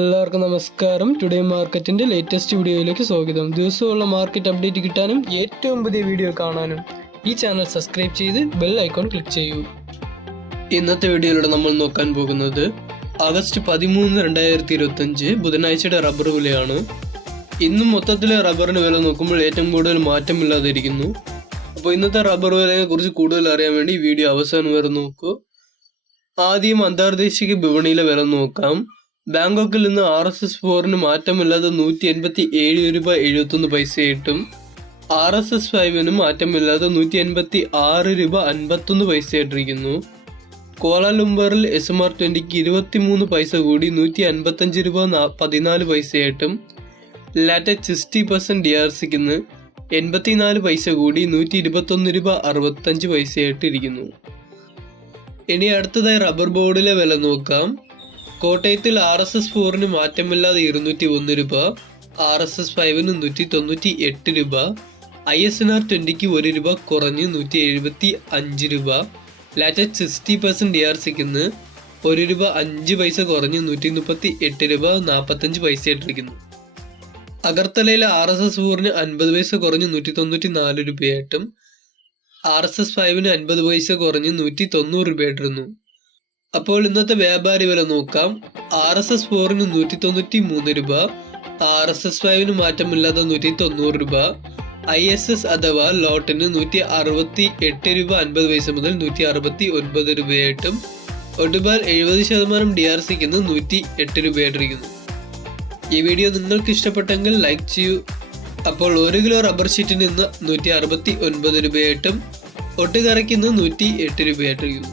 എല്ലാവർക്കും നമസ്കാരം. ടുഡേ മാർക്കറ്റിന്റെ ലേറ്റസ്റ്റ് വീഡിയോയിലേക്ക് സ്വാഗതം. ദിവസമുള്ള മാർക്കറ്റ് അപ്ഡേറ്റ് കിട്ടാനും ഏറ്റവും പുതിയ വീഡിയോ കാണാനും ഈ ചാനൽ സബ്സ്ക്രൈബ് ചെയ്ത് ബെൽ ഐക്കോൺ ക്ലിക്ക് ചെയ്യൂ. ഇന്നത്തെ വീഡിയോയിലൂടെ നമ്മൾ നോക്കാൻ പോകുന്നത് ആഗസ്റ്റ് പതിമൂന്ന് രണ്ടായിരത്തി ഇരുപത്തഞ്ച് ബുധനാഴ്ചയുടെ റബ്ബർ വിലയാണ്. ഇന്നും മൊത്തത്തിലെ റബ്ബറിന് വില നോക്കുമ്പോൾ ഏറ്റവും കൂടുതൽ മാറ്റമില്ലാതിരിക്കുന്നു. അപ്പോൾ ഇന്നത്തെ റബ്ബർ വിലയെ കുറിച്ച് കൂടുതൽ അറിയാൻ വേണ്ടി വീഡിയോ അവസാനം വരെ നോക്കൂ. ആദ്യം അന്താർദേശിക വിപണിയിലെ വില നോക്കാം. ബാങ്കോക്കിൽ നിന്ന് ആർ എസ് എസ് ഫോറിന് മാറ്റമില്ലാതെ നൂറ്റി എൺപത്തി ഏഴ് രൂപ എഴുപത്തൊന്ന് പൈസയായിട്ടും ആർ എസ് എസ് ഫൈവിന് മാറ്റമില്ലാതെ നൂറ്റി എൺപത്തി ആറ് രൂപ അൻപത്തൊന്ന് പൈസയായിട്ടിരിക്കുന്നു കോലാലുംബറിൽ എസ് എം ആർ ട്വന്റിക്ക് ഇരുപത്തി മൂന്ന് പൈസ കൂടി നൂറ്റി അൻപത്തഞ്ച് രൂപ പതിനാല് പതിനാല് പൈസയായിട്ടും ലാറ്റ സിക്സ്റ്റി പെർസെന്റ് ഡി ആർ സിക്ക് എൺപത്തിനാല് പൈസ കൂടി നൂറ്റി ഇരുപത്തൊന്ന് രൂപ അറുപത്തഞ്ച് പൈസയായിട്ട് ഇരിക്കുന്നു ഇനി അടുത്തതായി റബ്ബർ ബോർഡിലെ വില നോക്കാം. കോട്ടയത്തിൽ ആർ എസ് എസ് ഫോറിന് മാറ്റമില്ലാതെ ഇരുന്നൂറ്റി ഒന്ന് രൂപ ആർ എസ് എസ് ഫൈവിന് നൂറ്റി തൊണ്ണൂറ്റി എട്ട് രൂപ ഐ എസ് എൻ ആർ ട്വന്റിക്ക് ഒരു രൂപ കുറഞ്ഞ് നൂറ്റി എഴുപത്തി അഞ്ച് രൂപ latest sixty percent D R സിക്ക് ഒരു രൂപ അഞ്ച് പൈസ കുറഞ്ഞ് നൂറ്റി മുപ്പത്തി എട്ട് രൂപ നാൽപ്പത്തഞ്ച് പൈസ ഇട്ടിരിക്കുന്നു അഗർത്തലയിലെ ആർ എസ് എസ് ഫോറിന് അൻപത് പൈസ കുറഞ്ഞ് നൂറ്റി തൊണ്ണൂറ്റി നാല് രൂപയായിട്ടും ആർ എസ് എസ് ഫൈവിന് അൻപത് പൈസ കുറഞ്ഞ് നൂറ്റി തൊണ്ണൂറ് രൂപയായിട്ടിരുന്നു. അപ്പോൾ ഇന്നത്തെ വ്യാപാരി വില നോക്കാം. ആർ എസ് എസ് ഫോറിന് നൂറ്റി തൊണ്ണൂറ്റി മൂന്ന് രൂപ ആർ എസ് എസ് ഫൈവിന് മാറ്റമില്ലാതെ നൂറ്റി തൊണ്ണൂറ് രൂപ. ഐ എസ് എസ് അഥവാ ലോട്ടിന് നൂറ്റി അറുപത്തി എട്ട് രൂപ അൻപത് പൈസ മുതൽ നൂറ്റി അറുപത്തി ഒൻപത് രൂപയായിട്ടും ഒടുപാൽ എഴുപത് ശതമാനം ഡി ആർ സിക്ക് നൂറ്റി എട്ട് രൂപയായിട്ടിരിക്കുന്നു. ഈ വീഡിയോ നിങ്ങൾക്ക് ഇഷ്ടപ്പെട്ടെങ്കിൽ ലൈക്ക് ചെയ്യൂ. അപ്പോൾ ഒരു കിലോ റബ്ബർ ഷീറ്റിന് ഇന്ന് നൂറ്റി അറുപത്തി ഒൻപത് രൂപയായിട്ടും ഒട്ടുകറയ്ക്ക് ഇന്ന് നൂറ്റി എട്ട് രൂപയായിട്ടിരിക്കുന്നു.